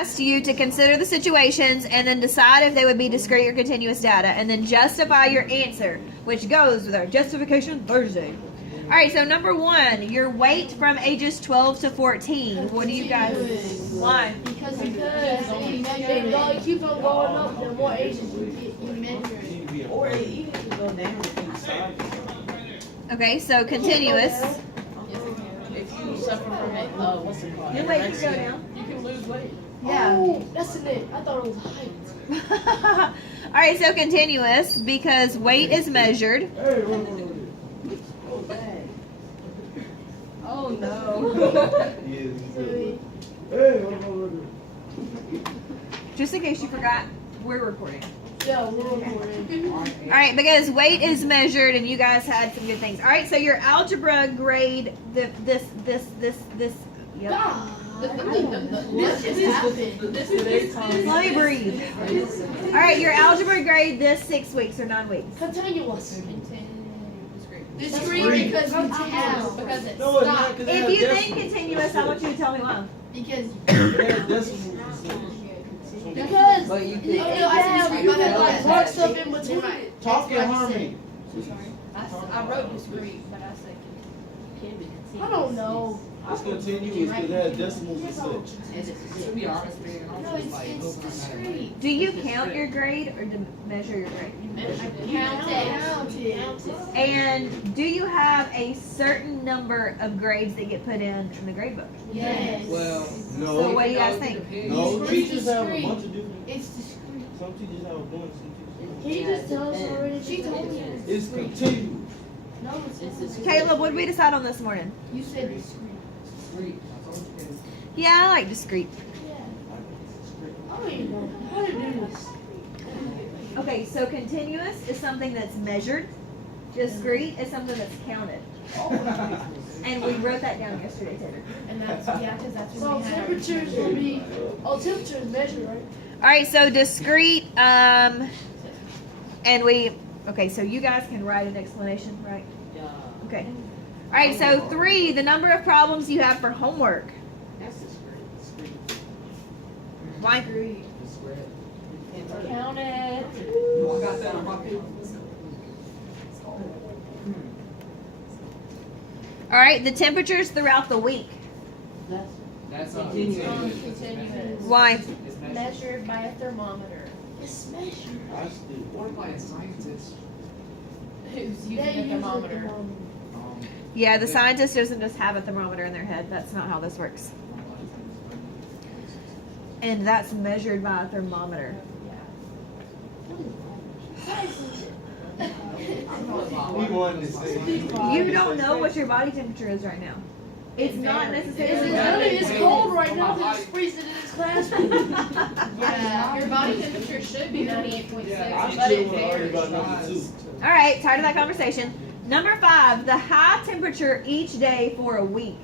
asked you to consider the situations and then decide if they would be discrete or continuous data, and then justify your answer, which goes with our Justification Thursday. All right, so number 1, your weight from ages 12 to 14. What do you guys? Why? Because it keeps on going up, the more ages you measure it. Or even if you go down to side. Okay, so continuous. If you suffer from it, what's it called? Your weight can go down. You can lose weight. Yeah. Oh, that's in it. I thought it was height. All right, so continuous because weight is measured. Oh no. Just in case you forgot, we're recording. Yeah, we're recording. All right, because weight is measured, and you guys had some good things. All right, so your algebra grade, this. Yep. This just happened. Let me breathe. All right, your algebra grade this 6 weeks or 9 weeks. Continuous. Discrete because you tell. Because it's No, it's not, stopped. 'cause If you think continuous, I want you to tell me why. Because Because But you you can have like hard stuff in between. talk in harmony. I wrote discrete, but I said can be continuous. I don't know. It's continuous because it has decimals and such. To be honest, man, I'm No, just like, it's discrete. Do you count your grade or measure your grade? Count it. And do you have a certain number of grades that get put in the grade book? Yes. well, So No, what do you guys think? no, It's teachers have a discrete. bunch of different, It's discrete. some teachers have one, some teachers Can you just tell us already? She told me. don't. It's continuous. No, it's discrete. Caleb, what did we decide on this morning? You said discrete. Yeah, I like discrete. Yeah. I don't even know how to do this. Okay, so continuous is something that's measured. Discrete is something that's counted. And we wrote that down yesterday, Taylor. And that's because that's So what we had. temperatures will be. Oh, temperature is measured, right? All right, so discrete, and okay, so you guys can write an explanation, right? Okay. All right, so 3, the number of problems you have for homework. that's discrete. Why? Count it. I got that on my paper. All right, the temperatures throughout the week. That's Continuous. Why? It's measured. Measured by a thermometer. It's measured. I still. What by a scientist? Who's They using a use thermometer? Yeah, the scientist doesn't just have a thermometer in their head. That's not how this works. And that's measured by a thermometer. We wanted to say. You don't know what your body temperature is right now. It's not necessarily. It's cold right now because it's freezing in this classroom. Yeah, your body temperature should be 98.6, I but still it want to argue about varies. number 2. All right, tired of that conversation. Number 5, the high temperature each day for a week.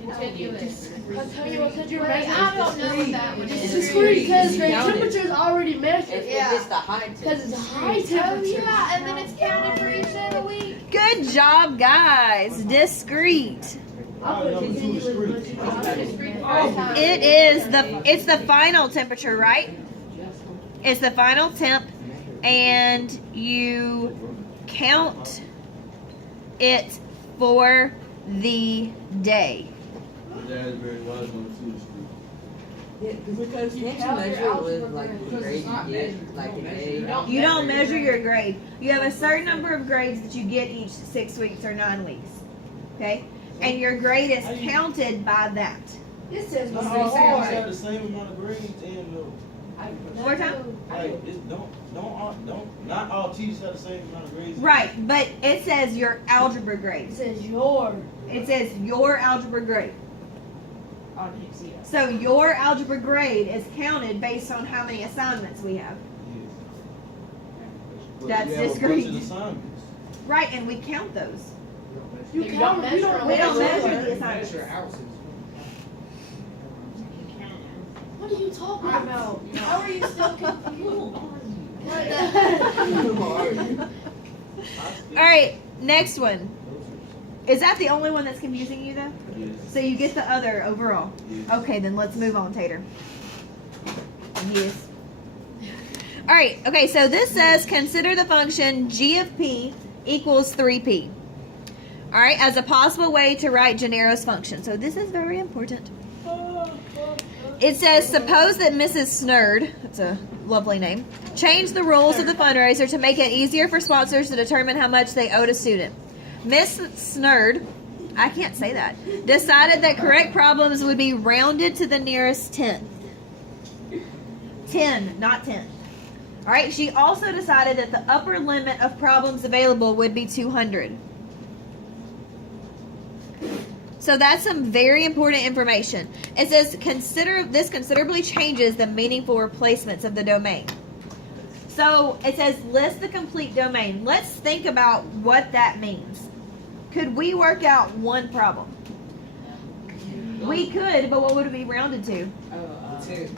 Continuous. Continuous because you're Wait, measuring. I don't know what that one It's is. discrete because the Counted. temperature is already measured. Yeah. It's the high Because it's a high Oh temperature. yeah, and then it's counted for each day of the week. Good job, guys. Discrete. I'll put Number 2 is continuous, discrete. but Discrete. It's the final temperature, right? It's the final temp, and you count it for the day. That is very wise on 2 is discrete. Because you can't measure it with like the grade you get, like a day. You don't measure your grade. You have a certain number of grades that you get each 6 weeks or 9 weeks. Okay? And your grade is counted by that. It says Not it's all teachers hard. have the same amount of grades and One more time? like it's not all teachers have the same amount of grades. Right, but it says your algebra It grade. says your. It says your algebra grade. Oh, you see it. So your algebra grade is counted based on how many assignments we have. Yes. But That's you have discrete. a bunch of assignments. Right, and we count those. You You count don't them. You measure don't We don't measure measure the them. assignments. Measure ounces. What are you talking about? How are you still confused? All right, next one. Is that the only one that's confusing you though? Yes. So you get the other overall. Yes. Okay, then let's move on, Tater. use. All right. Okay. So this says consider the function g of p equals 3p. All right, as a possible way to write Gennaro's function. So this is very important. It says, suppose that Mrs. Snurd, that's a lovely name, changed the rules of the fundraiser to make it easier for sponsors to determine how much they owed a student. Miss Snurd, I can't say that, decided that correct problems would be rounded to the nearest tenth. 10, not 10. All right, she also decided that the upper limit of problems available would be 200. So that's some very important information. It says, this considerably changes the meaningful replacements of the domain. So it says, list the complete domain. Let's think about what that means. Could we work out one problem? We could, but what would it be rounded to? 2.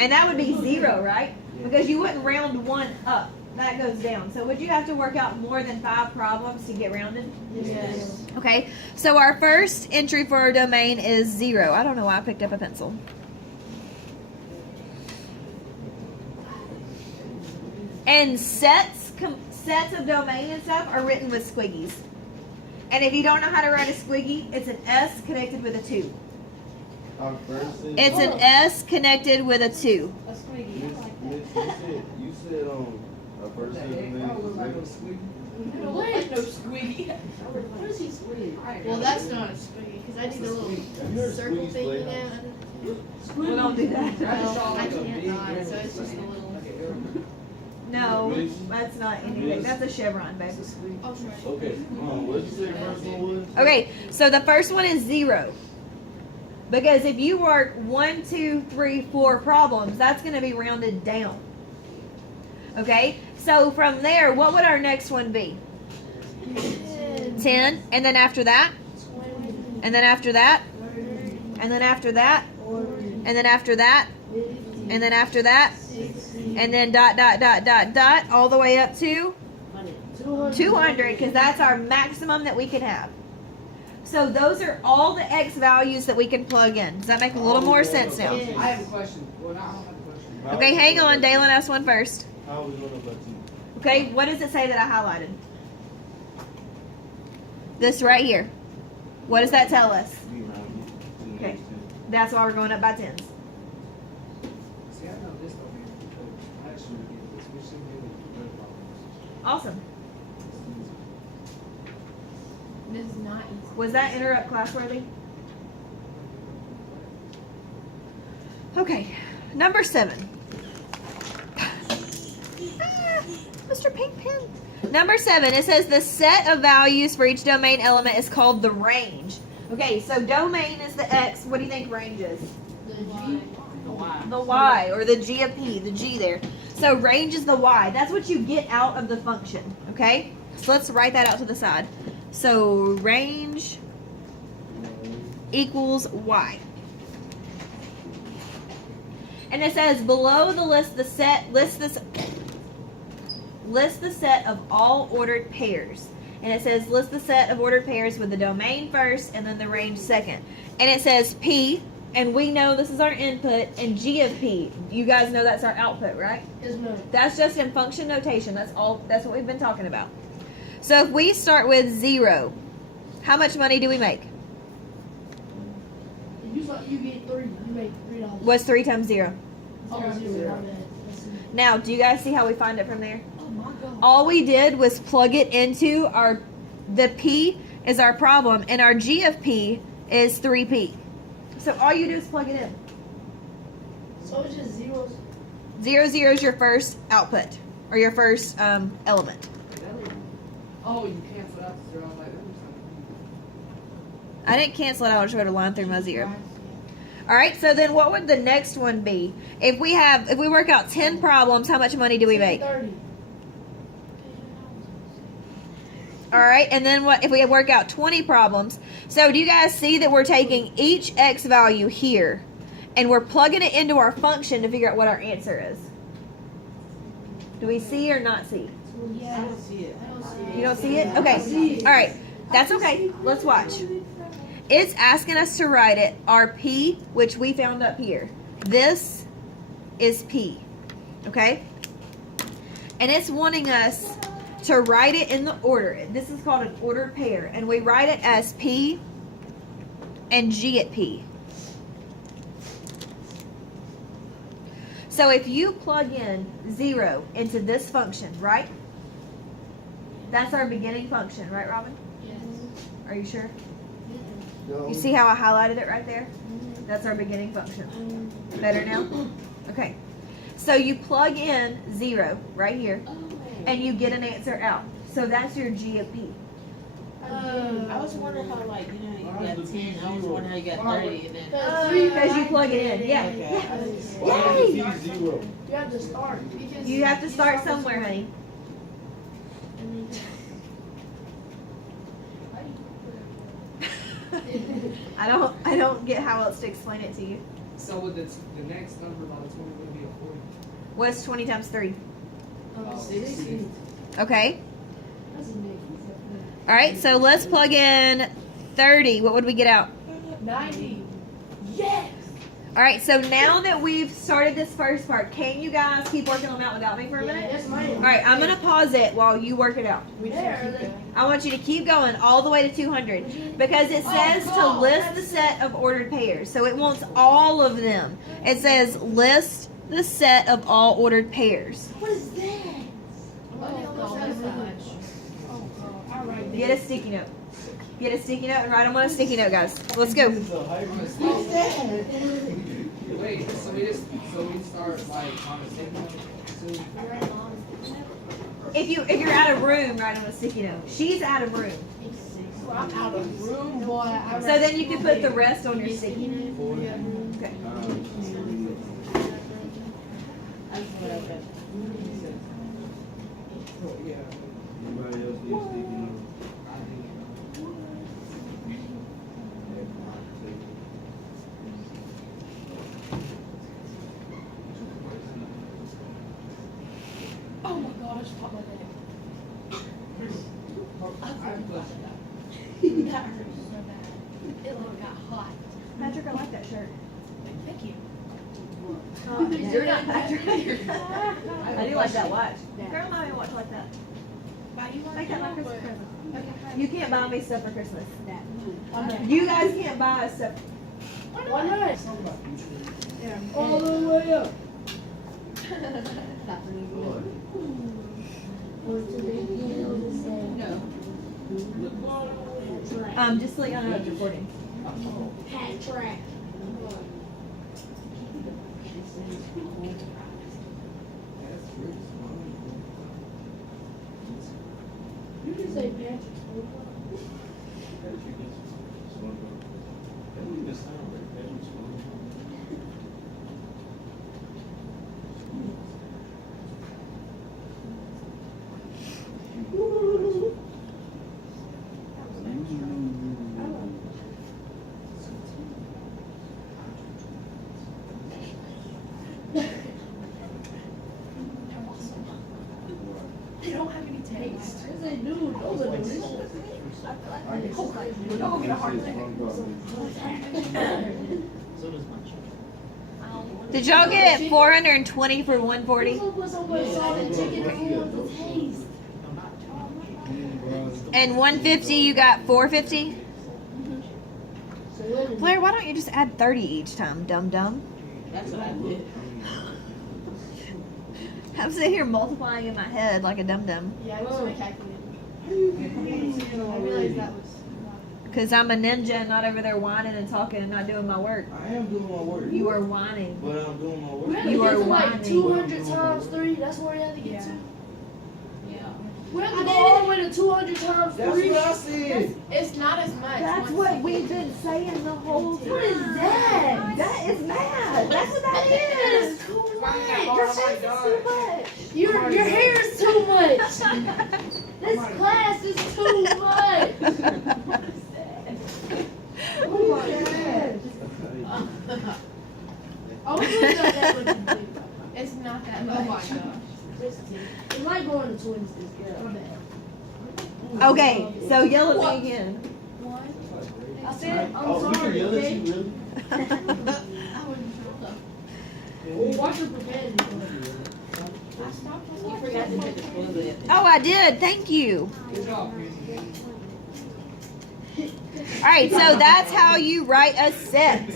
And that would be 0, right? Because you wouldn't round 1 up. That goes down. So would you have to work out more than 5 problems to get rounded? Yes. Okay, so our first entry for our domain is 0. I don't know why I picked up a pencil. And sets of domain and stuff are written with squiggies. And if you don't know how to write a squiggy, it's an S connected with a 2. Our first is. It's an S connected with a 2. A squiggy. I like that. You said our first is There is no squiggy. What is he squeaking? Well, that's not a squeaky because I did a little circle thing in there. Well, don't do that. Well, I can't not, so it's just a little. No, that's not anything. That's a chevron, babe. Oh, sorry. Okay, what did you say first one was? Okay, so the first one is 0. Because if you work 1, 2, 3, 4 problems, that's going to be rounded down. Okay, so from there, what would our next one be? 10, and then after that, and then after that, and then after that, and then after that, and then after that, and then dot, dot, dot, dot, dot, all the way up to 200, because that's our maximum that we can have. So those are all the X values that we can plug in. Does that make a little more sense now? I have a question. Well, not I don't have a question. Okay, hang on. Dalen asked one first. How are we going about you? Okay, what does it say that I highlighted? This right here. What does that tell us? Okay. That's why we're going up by 10s. See, I know this domain because I actually get this. We should get it. Awesome. This is not easy. Was that interrupt class worthy? Okay, number 7. Mr. Pink Pen. Number 7, it says the set of values for each domain element is called the range. Okay, so domain is the X. What do you think range is? The G. The Y, or the G of P, the G there. So range is the Y. That's what you get out of the function, okay? So let's write that out to the side. So range equals Y. And it says below the list the set list the set of all ordered pairs. And it says list the set of ordered pairs with the domain first and then the range second. And it says P, and we know this is our input, and G of P. You guys know that's our output, right? Yes, ma'am. That's just in function notation. That's what we've been talking about. So if we start with 0, how much money do we make? You get 3. You make $3. What's 3 times 0? Oh, 0. Now, do you guys see how we find it from there? Oh my God. All we did was plug it into the P is our problem, and our G of P is 3P. So all you do is plug it in. So it's just zeros. 0, 0 is your first output, or your first element. Oh, you cancel out the 0. I was like, I didn't cancel it out, I just wrote a line through my 0. Alright, so then what would the next one be? If we work out 10 problems, how much money do we make? 30. Alright, and then what if we work out 20 problems? So do you guys see that we're taking each X value here and we're plugging it into our function to figure out what our answer is? Do we see or not see? Yeah. I don't see it. I don't see it. You don't see it? Okay. Alright, that's okay. Let's watch. It's asking us to write it, our P, which we found up here. This is P. Okay? And it's wanting us to write it in the order. This is called an ordered pair. And we write it as P and G at P. So if you plug in 0 into this function, right? That's our beginning function, right, Robin? Yes. Are you sure? No. You see how I highlighted it right there? That's our beginning function. Better now? Okay. So you plug in 0 right here, and you get an answer out. So that's your G of P. I was wondering how, like, you know, you got 10. I was wondering how you got 30, and then. Because you plug it in. Yeah. Why Yay! is it zero? You have to start. Because You have to start somewhere, honey. I don't get how else to explain it to you. So would the next number by the 20 would be a 40? What's 20 times 3? 60. Okay. That's a negative. All right, so let's plug in 30. What would we get out? 90. Yes. All right, so now that we've started this first part, can you guys keep working them out without me for a minute? That's mine. All right, I'm going to pause it while you work it out. There. I want you to keep going all the way to 200 because it says to list the set of ordered pairs. So it wants all of them. It says list the set of all ordered pairs. What is that? Get a sticky note. Get a sticky note and write them on a sticky note, guys. Let's go. It's a hybrid. What's that? Wait, so we start like on a signal? If you're out of room, write on a sticky note. She's out of room. I'm out of room, boy. So then you can put the rest on your sticky note. Okay. Yeah. Anybody else need sticky notes? Oh my god, I just popped my leg. That hurt so bad. It got hot. Patrick, I like that shirt. Thank you. You're not Patrick. I do like that watch. Girl, buy me a watch like that. Make that my Christmas present. You can't buy me stuff for Christmas. You guys can't buy us stuff. Why not? All the way up. Just so y'all know it's recording. Patrick. You can say Patrick. That don't even sound right. Patrick's phone. They don't have any taste. They do. Those are delicious. Don't be a hard thing. So does my child. Did y'all get 420 for 140? And 150, you got 450? Blair, why don't you just add 30 each time, dum-dum? That's what I did. I'm sitting here multiplying in my head like a dum-dum. Yeah, I was my calculator. I realized that was. Because I'm a ninja and not over there whining and talking and not doing my work. I am doing my work. You are whining. But I'm doing my We work. had to You get are to like whining. 200 times 3. That's where we had to get Yeah. to. Yeah. We have to go all the way to 200 times That's 3. what I said. It's not as much. That's what we've been saying the whole time. What is that? That is mad. That's what that That is. is too much. Your face is too much. Your hair is too much. This class is too much. Oh my god. I was really not that much to do. It's not that Oh much. my gosh. It's like going to twins this girl. Okay, so yell at me again. I said, I'm Oh, we can sorry, yell at okay? you, really? Well, watch your profanity. You forgot to put the spoon in. Oh, I did. Thank you. Good job, All right, so that's how you write a set.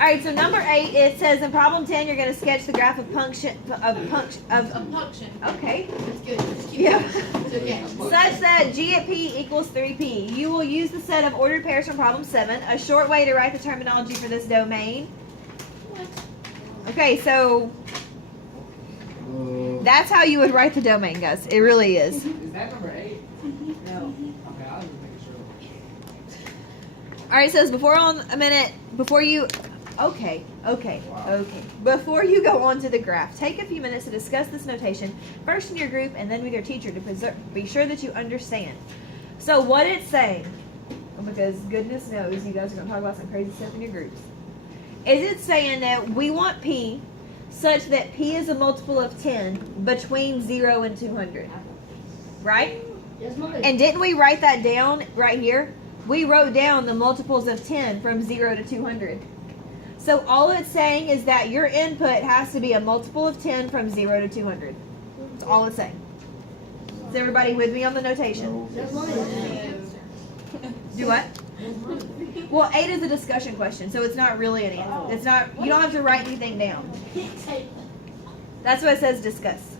All right, so number 8, it says in problem 10, you're going to sketch the graph of punction A punction. okay. That's good. Just keep Yeah. going. It's okay. Such that G at P equals 3P. You will use the set of ordered pairs from problem 7. A short way to write the terminology for this domain. Okay, so that's how you would write the domain, guys. It really is. Is that number 8? No. Okay, I was just making sure. All right, it says before you before you go on to the graph, take a few minutes to discuss this notation first in your group and then with your teacher to be sure that you understand. So what it's saying, because goodness knows you guys are going to talk about some crazy stuff in your groups, is it saying that we want P such that P is a multiple of 10 between 0 and 200, right? Yes, ma'am. And didn't we write that down right here? We wrote down the multiples of 10 from 0 to 200. So all it's saying is that your input has to be a multiple of 10 from 0 to 200. That's all it's saying. Is everybody with me on the notation? Yes, ma'am. Do what? Well, 8 is a discussion question, so it's not really an answer. It's not. You don't have to write anything down. That's what it says. Discuss.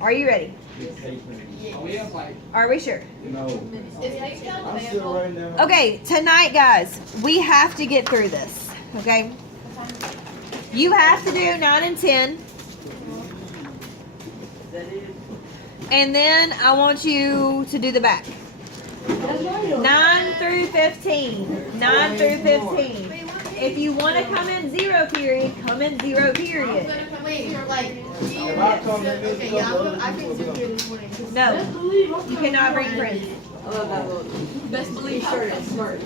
Are you ready? Oh, we have like, Are we sure? No. Is H down I'm the still writing down. Okay, tonight, guys, we have to get through this. Okay. You have to do 9 and 10, and then I want you to do the back. 9 through 15. 9 through 15. If you want to come in 0 period, come in 0 period. Wait, you're like, If I come in this okay, yeah, couple I of can other do people here this morning. No, you cannot bring friends. I love that little Best believe t-shirt and skirt.